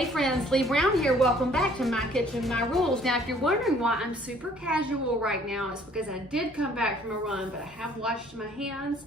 Hey friends, Leigh Brown here. Welcome back to My Kitchen, My Rules. Now, if you're wondering why I'm super casual right now, it's because I did come back from a run, but I have washed my hands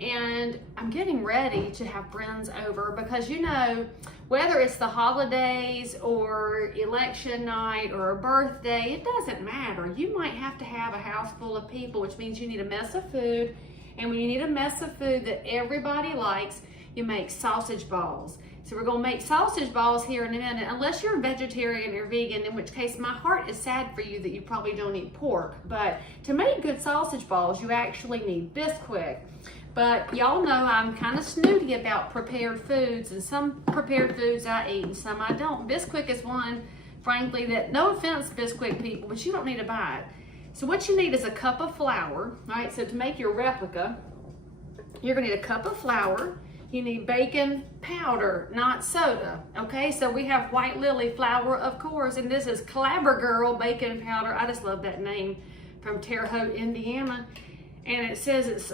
and I'm getting ready to have friends over because, you know, whether it's the holidays or election night or a birthday, it doesn't matter. You might have to have a house full of people, which means you need a mess of food. And when you need a mess of food that everybody likes, you make sausage balls. So we're gonna make sausage balls here in a minute, unless you're a vegetarian or vegan, in which case my heart is sad for you that you probably don't eat pork. But to make good sausage balls, you actually need Bisquick. But y'all know I'm kind of snooty about prepared foods, and some prepared foods I eat and some I don't. Bisquick is one, frankly, that, no offense Bisquick people, but you don't need to buy it. So what you need is a cup of flour, right? So to make your replica, you're gonna need a cup of flour. You need baking powder, not soda, okay? So we have White Lily flour, of course, and this is Clabber Girl baking powder. I just love that name, from Terre Haute, Indiana. And it says it's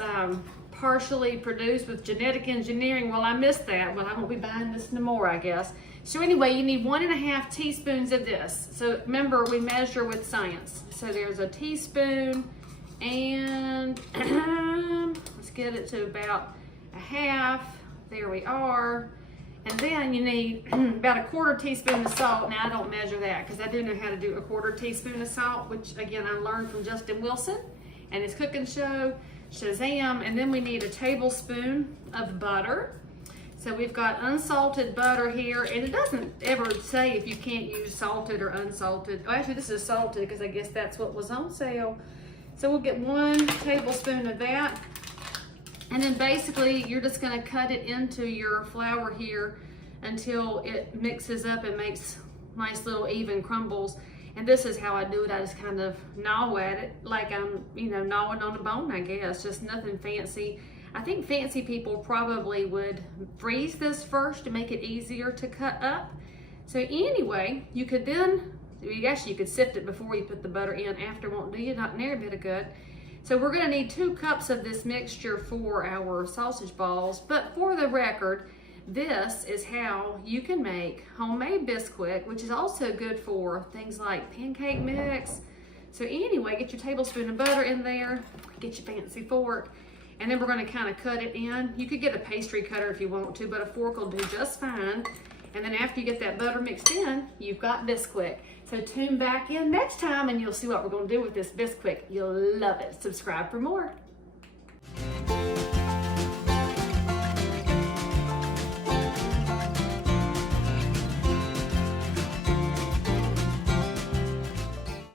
partially produced with genetic engineering. Well, I missed that. Well, I won't be buying this no more, I guess. So anyway, you need 1.5 teaspoons of this. So remember, we measure with science. So there's a teaspoon, and let's get it to about a half. There we are. And then you need about 1/4 teaspoon of salt. Now I don't measure that because I do know how to do a 1/4 teaspoon of salt, which again I learned from Justin Wilson and his cooking show, Shazam. And then we need a tablespoon of butter. So we've got unsalted butter here, and it doesn't ever say if you can't use salted or unsalted. Oh, actually this is salted because I guess that's what was on sale. So we'll get 1 tablespoon of that. And then basically you're just gonna cut it into your flour here until it mixes up and makes nice little even crumbles. And this is how I do it. I just kind of gnaw at it like I'm, you know, gnawing on a bone, I guess. Just nothing fancy. I think fancy people probably would freeze this first to make it easier to cut up. So anyway, you could then, actually you could sift it before you put the butter in. After won't do you not near a bit of good. So we're gonna need 2 cups of this mixture for our sausage balls. But for the record, this is how you can make homemade Bisquick, which is also good for things like pancake mix. So anyway, get your tablespoon of butter in there, get your fancy fork, and then we're gonna kind of cut it in. You could get a pastry cutter if you want to, but a fork will do just fine. And then after you get that butter mixed in, you've got Bisquick. So tune back in next time and you'll see what we're gonna do with this Bisquick. You'll love it. Subscribe for more.